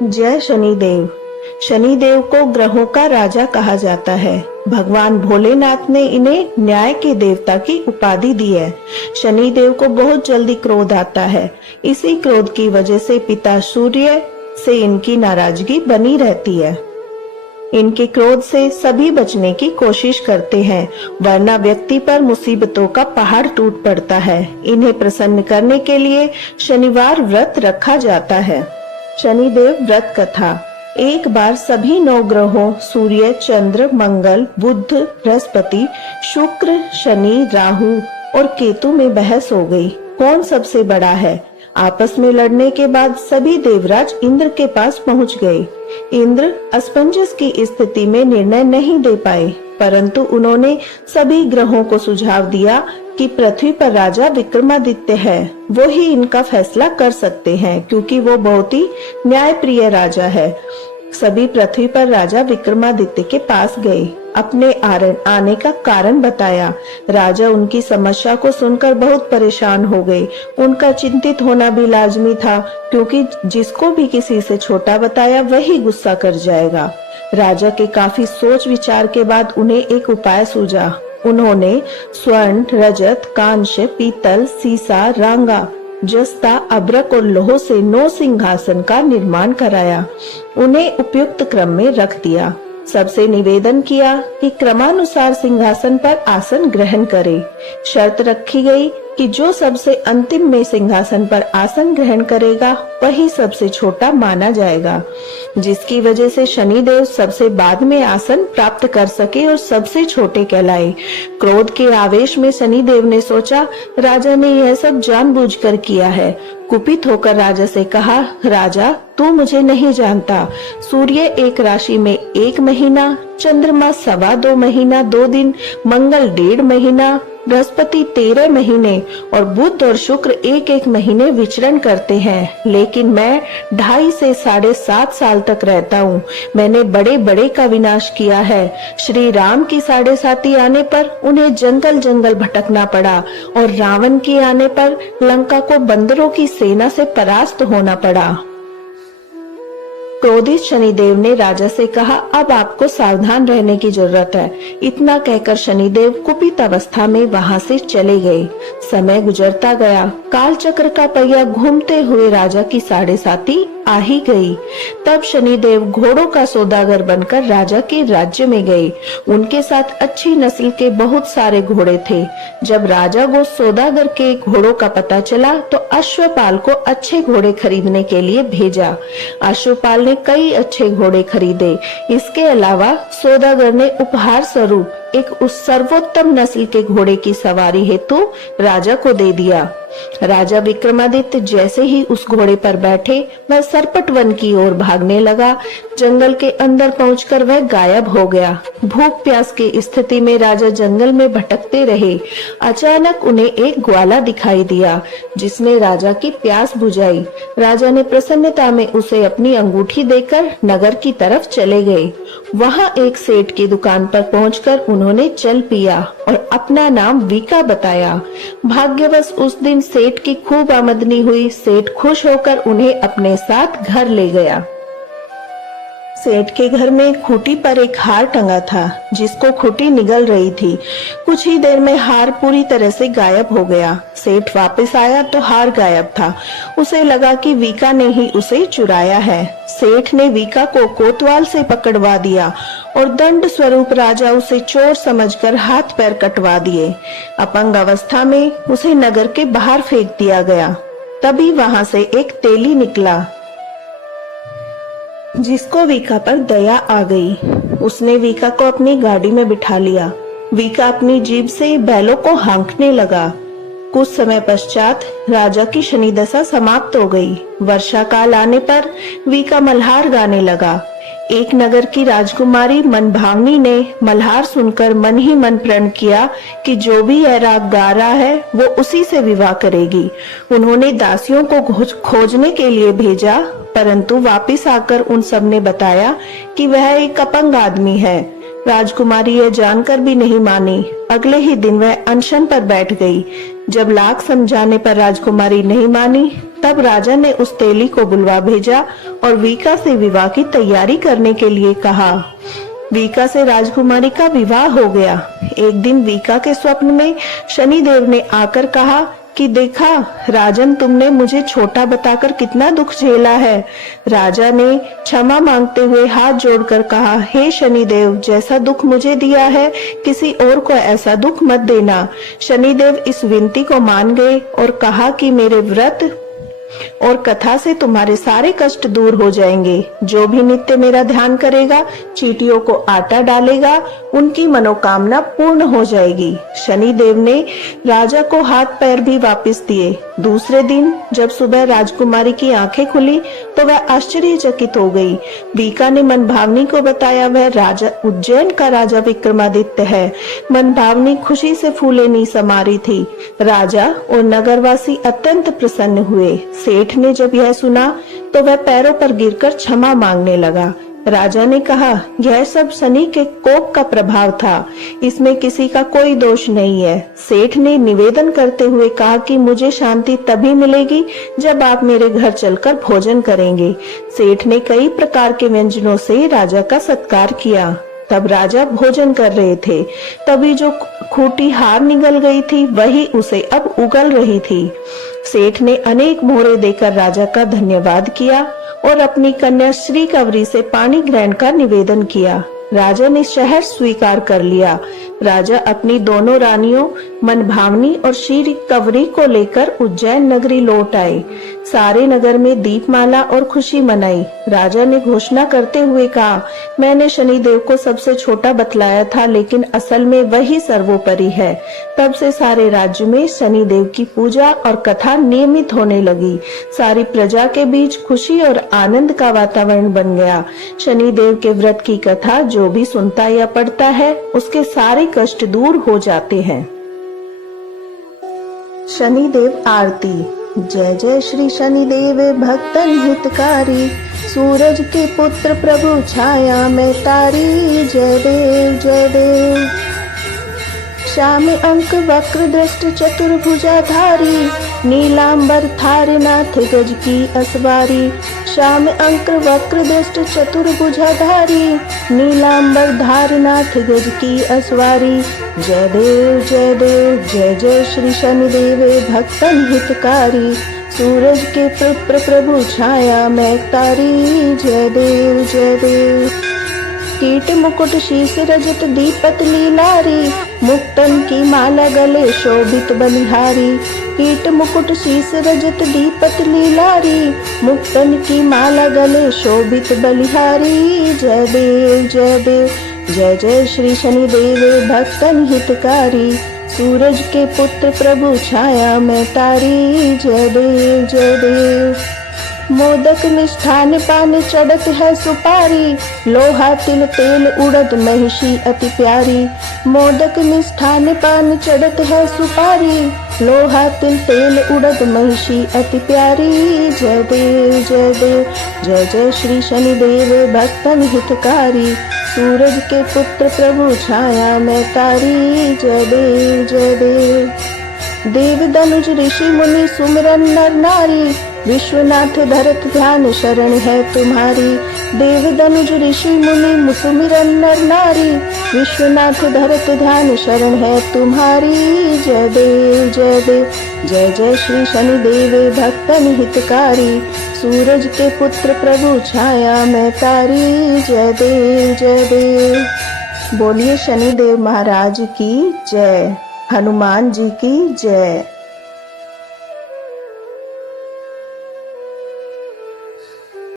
जय शनिदेव। शनिदेव को ग्रहों का राजा कहा जाता है। भगवान भोलेनाथ ने इन्हें न्याय के देवता की उपाधि दी है। शनिदेव को बहुत जल्दी क्रोध आता है। इसी क्रोध की वजह से पिता सूर्य से इनकी नाराजगी बनी रहती है। इनके क्रोध से सभी बचने की कोशिश करते हैं, वरना व्यक्ति पर मुसीबतों का पहाड़ टूट पड़ता है। इन्हें प्रसन्न करने के लिए शनिवार व्रत रखा जाता है। शनिदेव व्रत कथा। एक बार सभी 9 ग्रहों सूर्य, चंद्र, मंगल, बुध, बृहस्पति, शुक्र, शनि, राहु और केतु में बहस हो गई, कौन सबसे बड़ा है। आपस में लड़ने के बाद सभी देवराज इंद्र के पास पहुंच गए। इंद्र असमंजस की स्थिति में निर्णय नहीं दे पाए, परंतु उन्होंने सभी ग्रहों को सुझाव दिया कि पृथ्वी पर राजा विक्रमादित्य है, वो ही इनका फैसला कर सकते हैं, क्योंकि वो बहुत ही न्यायप्रिय राजा है। सभी पृथ्वी पर राजा विक्रमादित्य के पास गए, अपने आने का कारण बताया। राजा उनकी समस्या को सुनकर बहुत परेशान हो गए। उनका चिंतित होना भी लाजमी था, क्योंकि जिसको भी किसी से छोटा बताया वही गुस्सा कर जाएगा। राजा के काफी सोच विचार के बाद उन्हें एक उपाय सूझा। उन्होंने स्वर्ण, रजत, कांस्य, पीतल, सीसा, रांगा, जस्ता, अभ्रक और लोह से 9 सिंहासन का निर्माण कराया। उन्हें उपयुक्त क्रम में रख दिया। सबसे निवेदन किया कि क्रमानुसार सिंहासन पर आसन ग्रहण करे। शर्त रखी गई कि जो सबसे अंतिम में सिंहासन पर आसन ग्रहण करेगा वही सबसे छोटा माना जाएगा, जिसकी वजह से शनिदेव सबसे बाद में आसन प्राप्त कर सके और सबसे छोटे कहलाए। क्रोध के आवेश में शनिदेव ने सोचा, राजा ने यह सब जानबूझकर किया है। कुपित होकर राजा से कहा, राजा तू मुझे नहीं जानता। सूर्य एक राशि में 1 महीना, चंद्रमा 2.25 महीना 2 दिन, मंगल 1.5 महीना, बृहस्पति 13 महीने और बुध और शुक्र 1-1 महीने विचरण करते हैं, लेकिन मैं 2.5 से 7.5 साल तक रहता हूँ। मैंने बड़े बड़े का विनाश किया है। श्री राम की 7.5 आने पर उन्हें जंगल जंगल भटकना पड़ा और रावण की आने पर लंका को बंदरों की सेना से परास्त होना पड़ा। क्रोधित शनिदेव ने राजा से कहा, अब आपको सावधान रहने की जरूरत है। इतना कहकर शनिदेव कुपित अवस्था में वहां से चले गए। समय गुजरता गया। काल चक्र का पहिया घूमते हुए राजा की 7.5 आ ही गई। तब शनिदेव घोड़ों का सौदागर बनकर राजा के राज्य में गए। उनके साथ अच्छी नस्ल के बहुत सारे घोड़े थे। जब राजा को सौदागर के घोड़ों का पता चला तो अश्वपाल को अच्छे घोड़े खरीदने के लिए भेजा। अश्वपाल ने कई अच्छे घोड़े खरीदे। इसके अलावा सौदागर ने उपहार स्वरूप एक उस सर्वोत्तम नस्ल के घोड़े की सवारी हेतु राजा को दे दिया। राजा विक्रमादित्य जैसे ही उस घोड़े पर बैठे, वह सरपट वन की ओर भागने लगा। जंगल के अंदर पहुंचकर वह गायब हो गया। भूख प्यास की स्थिति में राजा जंगल में भटकते रहे। अचानक उन्हें एक ग्वाला दिखाई दिया, जिसने राजा की प्यास बुझाई। राजा ने प्रसन्नता में उसे अपनी अंगूठी देकर नगर की तरफ चले गए। वहां एक सेठ की दुकान पर पहुंचकर उन्होंने जल पिया और अपना नाम वीका बताया। भाग्यवश उस दिन सेठ की खूब आमदनी हुई। सेठ खुश होकर उन्हें अपने साथ घर ले गया। सेठ के घर में खूंटी पर एक हार टंगा था, जिसको खूंटी निगल रही थी। कुछ ही देर में हार पूरी तरह से गायब हो गया। सेठ वापस आया तो हार गायब था। उसे लगा कि वीका ने ही उसे चुराया है। सेठ ने वीका को कोतवाल से पकड़वा दिया और दंड स्वरूप राजा उसे चोर समझकर हाथ पैर कटवा दिए। अपंग अवस्था में उसे नगर के बाहर फेंक दिया गया। तभी वहां से एक तेली निकला, जिसको वीका पर दया आ गई। उसने वीका को अपनी गाड़ी में बिठा लिया। वीका अपनी जीभ से बैलों को हाँकने लगा। कुछ समय पश्चात राजा की शनि दशा समाप्त हो गई। वर्षा काल आने पर वीका मल्हार गाने लगा। एक नगर की राजकुमारी मनभावनी ने मल्हार सुनकर मन ही मन प्रण किया कि जो भी यह राग गा रहा है वो उसी से विवाह करेगी। उन्होंने दासियों को खोजने के लिए भेजा, परंतु वापस आकर उन सब ने बताया कि वह एक अपंग आदमी है। राजकुमारी यह जानकर भी नहीं मानी। अगले ही दिन वह अनशन पर बैठ गई। जब लाख समझाने पर राजकुमारी नहीं मानी, तब राजा ने उस तेली को बुलवा भेजा और वीका से विवाह की तैयारी करने के लिए कहा। वीका से राजकुमारी का विवाह हो गया। एक दिन वीका के स्वप्न में शनिदेव ने आकर कहा कि देखा राजन, तुमने मुझे छोटा बताकर कितना दुख झेला है। राजा ने क्षमा मांगते हुए हाथ जोड़कर कहा, हे शनिदेव, जैसा दुख मुझे दिया है किसी और को ऐसा दुख मत देना। शनिदेव इस विनती को मान गए और कहा कि मेरे व्रत और कथा से तुम्हारे सारे कष्ट दूर हो जाएंगे। जो भी नित्य मेरा ध्यान करेगा, चींटियों को आटा डालेगा, उनकी मनोकामना पूर्ण हो जाएगी। शनिदेव ने राजा को हाथ पैर भी वापस दिए। दूसरे दिन जब सुबह राजकुमारी की आंखें खुली तो वह आश्चर्यचकित हो गई। बीका ने मनभावनी को बताया वह राजा उज्जैन का राजा विक्रमादित्य है। मनभावनी खुशी से फूले समा रही थी। राजा और नगरवासी अत्यंत प्रसन्न हुए। सेठ ने जब यह सुना तो वह पैरों पर गिरकर क्षमा मांगने लगा। राजा ने कहा, यह सब शनि के कोप का प्रभाव था, इसमें किसी का कोई दोष नहीं है। सेठ ने निवेदन करते हुए कहा कि मुझे शांति तभी मिलेगी जब आप मेरे घर चलकर भोजन करेंगे। सेठ ने कई प्रकार के व्यंजनों से राजा का सत्कार किया। तब राजा भोजन कर रहे थे, तभी जो खूंटी हार निगल गई थी वही उसे अब उगल रही थी। सेठ ने अनेक मोहरे देकर राजा का धन्यवाद किया और अपनी कन्या श्री कवरी से पानी ग्रहण का निवेदन किया। राजा ने शहर स्वीकार कर लिया। राजा अपनी दोनों रानियों मनभावनी और श्री कवरी को लेकर उज्जैन नगरी लौट आए। सारे नगर में दीपमाला और खुशी मनाई। राजा ने घोषणा करते हुए कहा, मैंने शनिदेव को सबसे छोटा बतलाया था, लेकिन असल में वही सर्वोपरि है। तब से सारे राज्य में शनिदेव की पूजा और कथा नियमित होने लगी। सारी प्रजा के बीच खुशी और आनंद का वातावरण बन गया। शनिदेव के व्रत की कथा जो भी सुनता या पढ़ता है, उसके सारे कष्ट दूर हो जाते हैं। शनिदेव आरती। जय जय श्री शनिदेव भक्तन हितकारी, सूरज के पुत्र प्रभु छाया में तारी। जय देव जय देव। श्याम अंक वक्र दृष्ट चतुर्भुजाधारी, नीलांबर थारनाथ गज की असवारी। श्याम अंक वक्र दृष्ट चतुर्भुजाधारी, नीलांबर धारनाथ गज की असवारी। जय देव जय देव। जय जय श्री शनिदेव भक्तन हितकारी, सूरज के पुत्र प्रभु छाया में तारी। जय देव जय देव। कीट मुकुट शीश रजत दीपत लीलारी, मुक्तन की माला गले शोभित बलिहारी। कीट मुकुट शीश रजत दीपत लीलारी, मुक्तन की माला गले शोभित बलिहारी। जय देव जय देव। जय जय श्री शनिदेव भक्तन हितकारी, सूरज के पुत्र प्रभु छाया में तारी। जय देव जय देव। मोदक मिष्ठान पान चढ़त है सुपारी, लोहा तिल तेल उड़द महिषी अति प्यारी। मोदक मिष्ठान पान चढ़त है सुपारी, लोहा तिल तेल उड़द महिषी अति प्यारी। जय देव जय देव। जय जय श्री शनिदेव भक्तन हितकारी, सूरज के पुत्र प्रभु छाया में तारी। जय देव जय देव। देव दनुज ऋषि मुनि सुमिरन नर नारी, विश्वनाथ धरत ध्यान शरण है तुम्हारी। देव दनुज ऋषि मुनि सुमिरन नर नारी, विश्वनाथ धरत ध्यान शरण है तुम्हारी। जय देव जय देव। जय जय श्री शनिदेव भक्तन हितकारी, सूरज के पुत्र प्रभु छाया में तारी। जय देव जय देव। बोलिए शनिदेव महाराज की जय। हनुमान जी की जय।